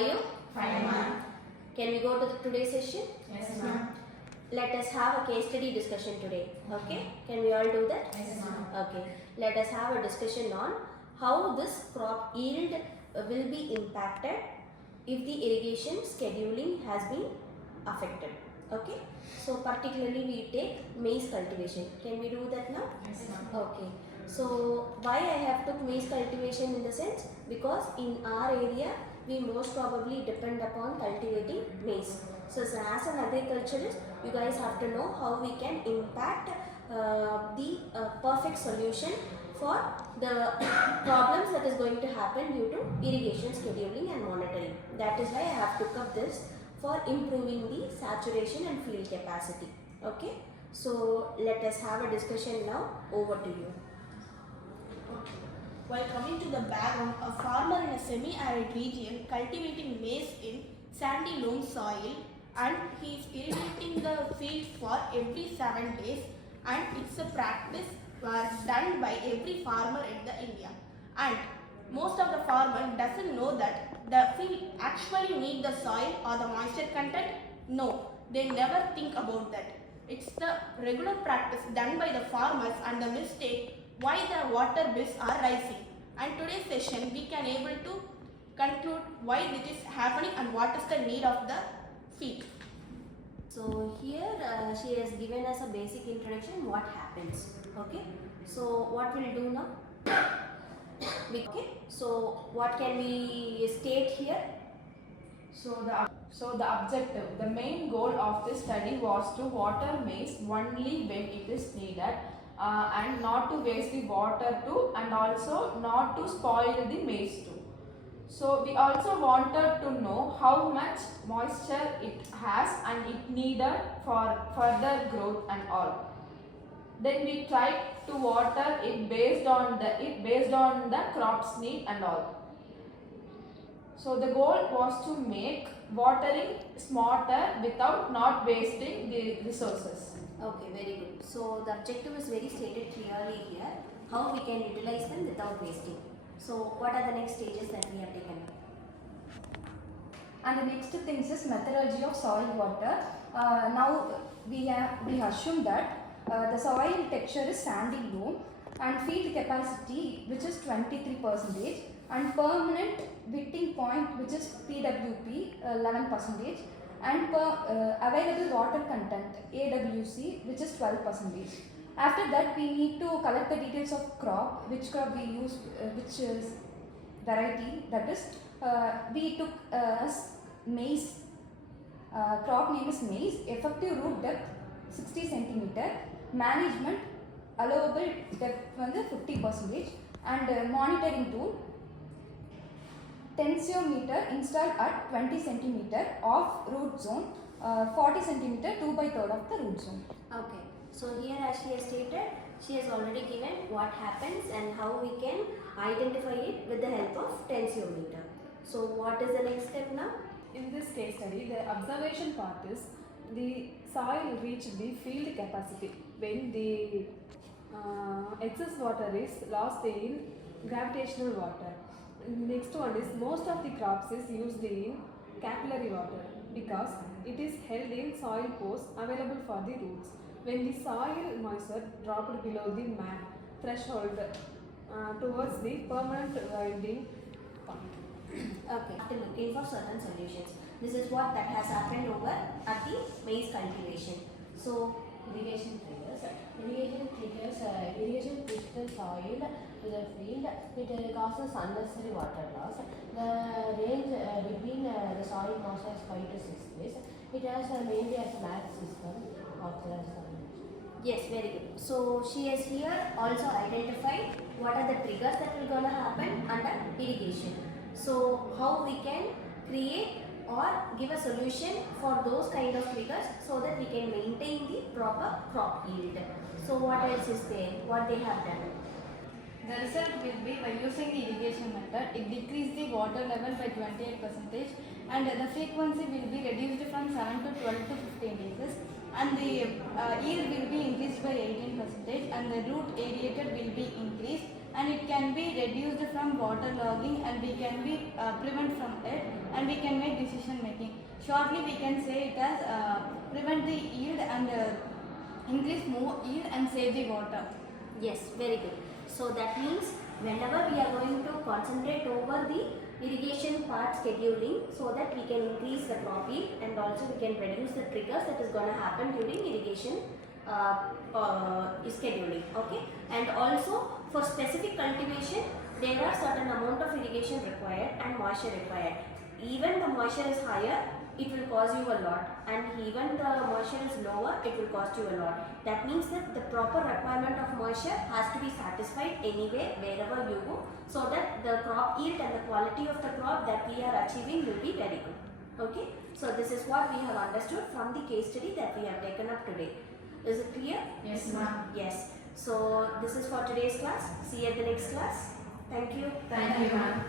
you? Fine, ma'am. Can we go to today's session? Yes, ma'am. Let us have a case study discussion today. Okay? Can we all do that? Yes, ma'am. Okay. Let us have a discussion on how this crop yield will be impacted if the irrigation scheduling has been affected. Okay? So particularly we take maize cultivation. Can we do that now? Yes, ma'am. Okay. So why I have took maize cultivation in the sense, because in our area we most probably depend upon cultivating maize. So as an agriculturist, you guys have to know how we can impact the perfect solution for the problems that is going to happen due to irrigation scheduling and monitoring. That is why I have took up this for improving the saturation and field capacity. Okay. So let us have a discussion now. Over to you. While coming to the background, a farmer in a semi-arid region cultivating maize in sandy loam soil, and he is irrigating the field for every 7 days, and it's a practice done by every farmer in the India. And most of the farmer doesn't know that the field actually need the soil or the moisture content. No, they never think about that. It's the regular practice done by the farmers and the mistake why the water bills are rising. And today's session we can able to conclude why this is happening and what is the need of the field. So here she has given us a basic introduction what happens. Okay. So what we'll do now? Okay. So what can we state here? So the objective, the main goal of this study was to water maize only when it is needed, and not to waste the water too, and also not to spoil the maize too. So we also wanted to know how much moisture it has and it needed for further growth and all. Then we tried to water it based on the crop's need and all. So the goal was to make watering smarter without not wasting the resources. Okay, very good. So the objective is very stated clearly here, how we can utilize them without wasting. So what are the next stages that we have taken? And the next things is methodology of soil water. Now we assume that the soil texture is sandy loam, and field capacity which is 23%, and permanent wetting point which is PWP 11%, and available water content AWC which is 12%. After that we need to collect the details of crop, which crop we use, which is variety, that is we took as maize, crop name is maize, effective root depth 60 cm, management allowable depth 50%, and monitoring tool tensiometer installed at 20 cm of root zone, 40 cm 2/3 of the root zone. Okay. So here as she has stated, she has already given what happens and how we can identify it with the help of tensiometer. So what is the next step now? In this case study, the observation part is the soil reached the field capacity when the excess water is lost in gravitational water. Next one is most of the crops is used in capillary water because it is held in soil pores available for the roots. When the soil moisture dropped below the MAC threshold towards the permanent winding point. Okay, after looking for certain solutions. This is what that has happened over at the maize cultivation. So Irrigation triggers. Irrigation pushes the soil to the field. It causes unnecessary water loss. The range between the soil moisture is 5 to 6 days. It has mainly a flat system of the soil. yes, very good. So she has here also identified what are the triggers that will gonna happen under irrigation. So how we can create or give a solution for those kind of triggers so that we can maintain the proper crop yield. So what else is there? What they have done? The result will be by using the irrigation method, it decreased the water level by 28% and the frequency will be reduced from 7 to 12 to 15 days, and the yield will be increased by 18% and the root aerated will be increased and it can be reduced from waterlogging, and we can be prevent from it, and we can make decision making. Shortly we can say it as prevent the yield and increase more yield and save the water. Yes, very good. So that means whenever we are going to concentrate over the irrigation part scheduling, so that we can increase the crop yield and also we can reduce the triggers that is going to happen during irrigation scheduling. Okay, and also for specific cultivation there are certain amount of irrigation required and moisture required. Even the moisture is higher, it will cause you a lot, and even the moisture is lower, it will cost you a lot. That means that the proper requirement of moisture has to be satisfied anywhere, wherever you go, so that the crop yield and the quality of the crop that we are achieving will be very good. Okay, so this is what we have understood from the case study that we have taken up today. Is it clear? Yes, ma'am. Yes. So this is for today's class. See you at the next class. Thank you. Thank you, ma'am.